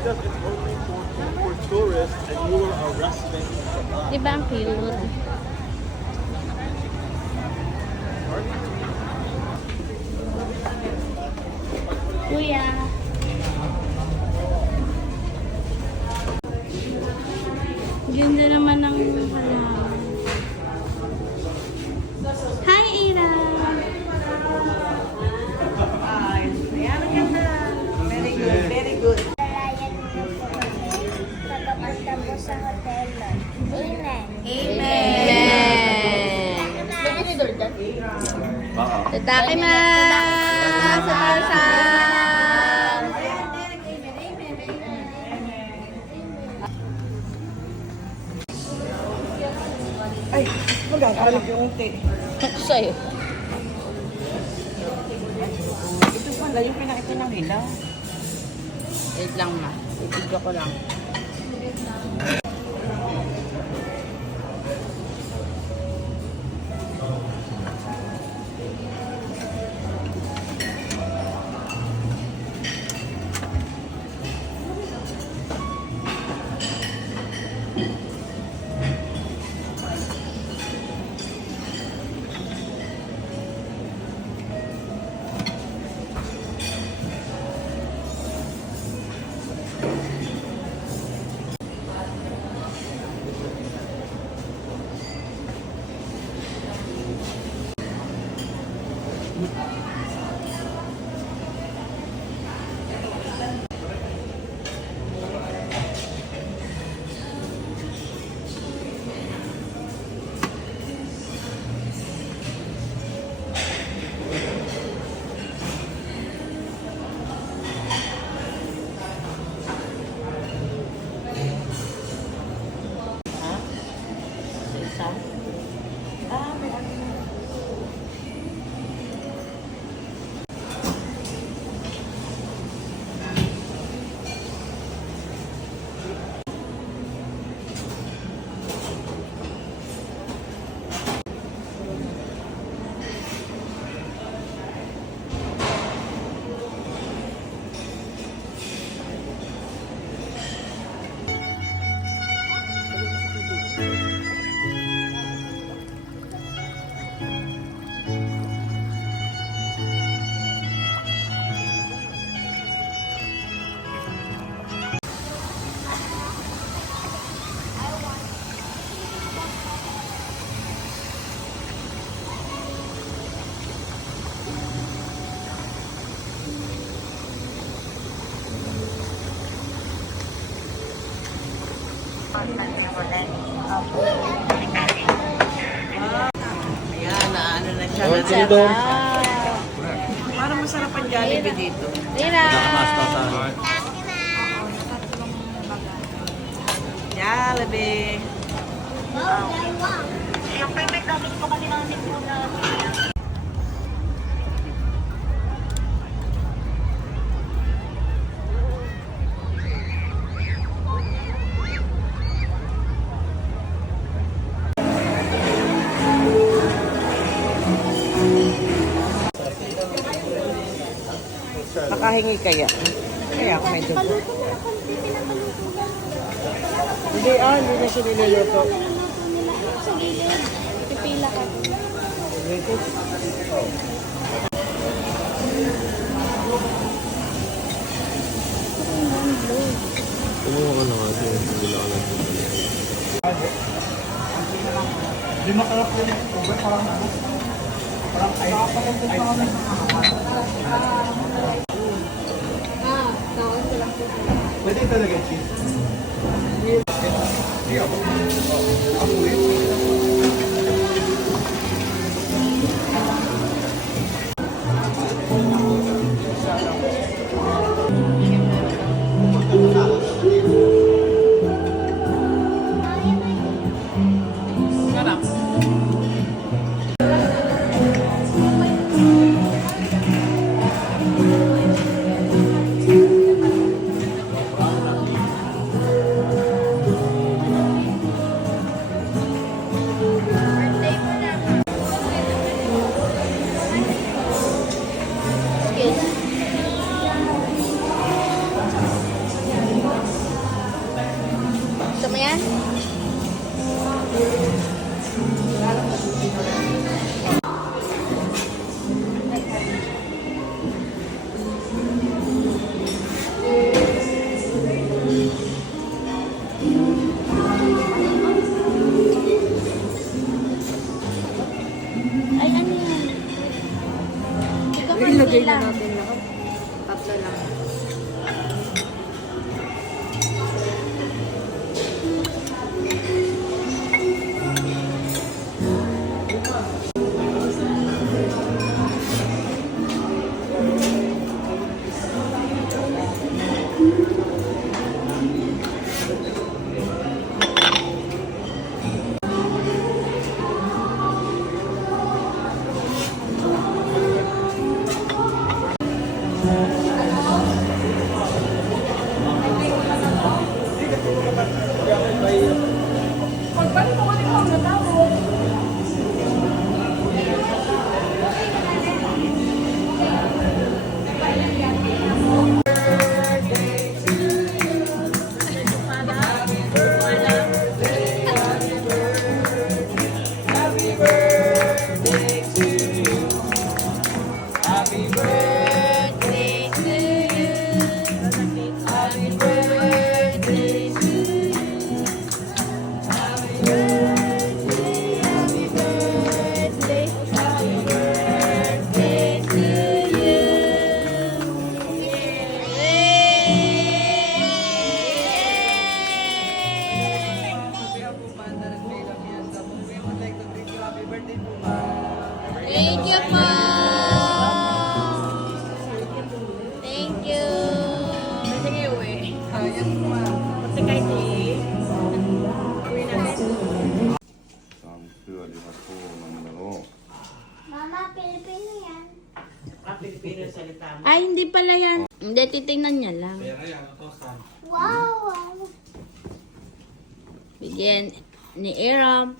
because it's only for tourists and you are a resident of Japan. Di ba ang cute? Kuya. Ganda naman ng halaman. Hi, Ira! Ayan, ang ganda. Very good, very good. Palayan mo po kami papapunta po sa hotel nun. Amen. Amen! Tataki na! Sa Tarzan! Ay, magagalit yung unti. Sa'yo. Ito pala yung pinakita ng hilaw. Wait lang ma. Itigyo ko lang. Ayan, naano na siya. Oh, dito. Parang masarap ang Jollibee dito. Ira! Jollibee. Yung payment gamit po kami ng cellphone na Nakahingi kaya. Kaya ako may dugo. paluto na konti, pinapaluto lang. Hindi na siya niluluto. Niluluto nila sa gilid. Pipila ka. Kumuha ka na nga ito. Hindi lang ka Hindi makalap yun. Parang pwede talaga cheese. yan? Ay, ano yan? Hindi ko Ilagay na lang. natin lahat. Tatlo lang. Thank you po. Thank you. Sige, uwi. Ayan mo. Kasi kahit uwi na rin. 3つありがとうなんだろう。 Mama, Pilipino yan. Ay, hindi pala yan. Hindi, titingnan niya lang. Wow! Bigyan ni Aram.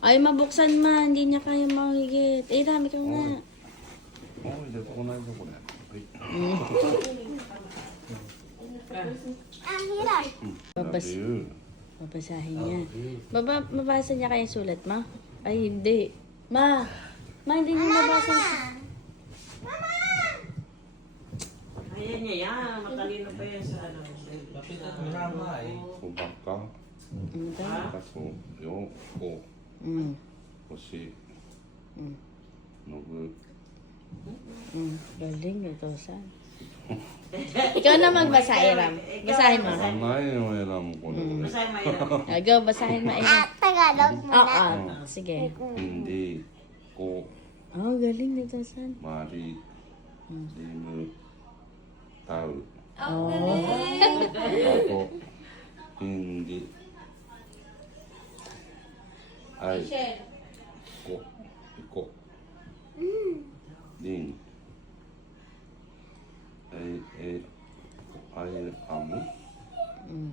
Ay, mabuksan man. Hindi niya kayo mahigit. Eh, dami ka nga. おい、じゃあこないぞこれ。はい。 Ang hirap. Babas, Love you. babasahin niya. Mabasa niya kaya sulat, ma? Ay, hindi. Ma, hindi niya nabasa. Mama! Ayan niya yan. Matalino pa yan sa ano. そうばっか。 Ano daw? なんかそうよ。こ Mm. う。星。 Mm. のぶ。 Galing, ito saan? Ikaw na magbasa, Aram. Basahin mo. ないの選ぶこれ。 Masaya mo yan. Go, basahin mo, Aram. Tagalog Oo, muna. sige. Hindi. Ko. Oh, galing, ito saan? Mari. Limu. Tau. Oh. Ako. Hindi. Ay. Ko. Iko. Din. Ay. Ay. Amu. Mm.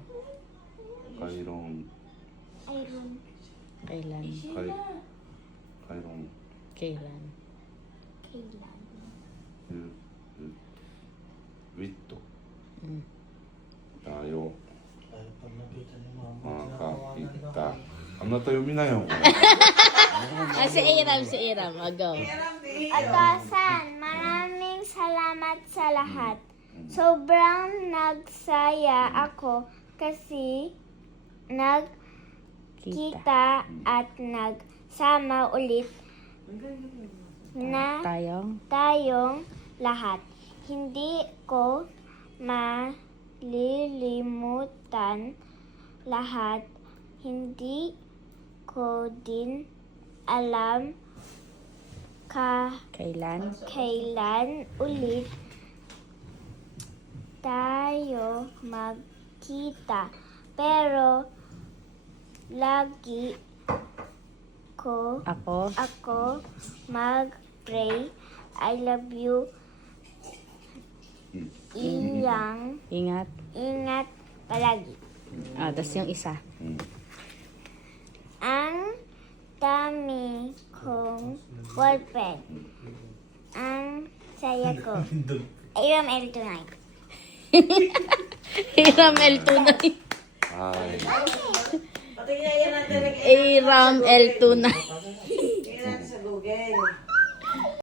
Kairon. Ayun. Kailan? Kairon. Kailan? Kailan? Wito. Mm. Tayo. Makakita. Ano tayo minayaw ko? Ah, si Aram, si Aram. Oh, go. Atasan, maraming salamat sa lahat. Sobrang nagsaya ako kasi nagkita at nagsama ulit na tayong lahat. Hindi ko malilimutan lahat. Hindi ko din alam Kailan? kailan ulit tayo magkita. Pero lagi Ako? mag-pray. I love you. Ingat. Ingat palagi. Ah, tas yung isa. Ang dami kong ballpen. Ang saya ko. Aram L29. Aram L29. Ay. A-Ram L29. Tingnan natin sa Google.